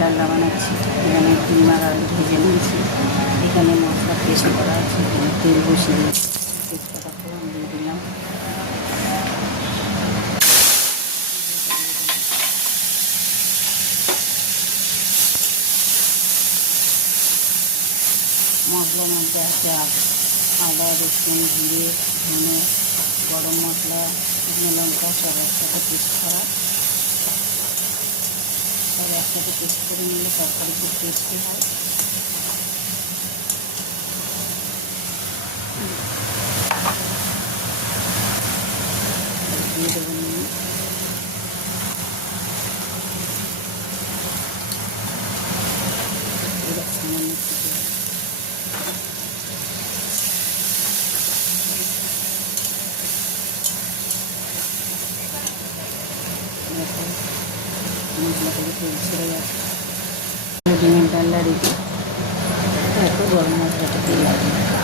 ডালনা বানাচ্ছি। এখানে ডিম আর আলু ভেজে নিয়েছি। এখানে মশলা পেস্ট করা আছে। এখানে তেল বসিয়ে দিয়েছি, তেজপাতা ফোড়ন দিয়ে দিলাম। মশলার মধ্যে আছে আদা, রসুন, জিরে, ধনে, গরম মশলা, শুকনো লঙ্কা সব একসাথে পেস্ট করা। সব একসাথে পেস্ট করে নিলে তরকারি খুব টেস্টি হয়। দিয়ে দেবো নুন। সামান্য মশলাগুলো তেল ছেড়ে যাচ্ছে। ডিমের ডালনা রেডি। এত গরম মশলাটা দিয়ে লাগবে।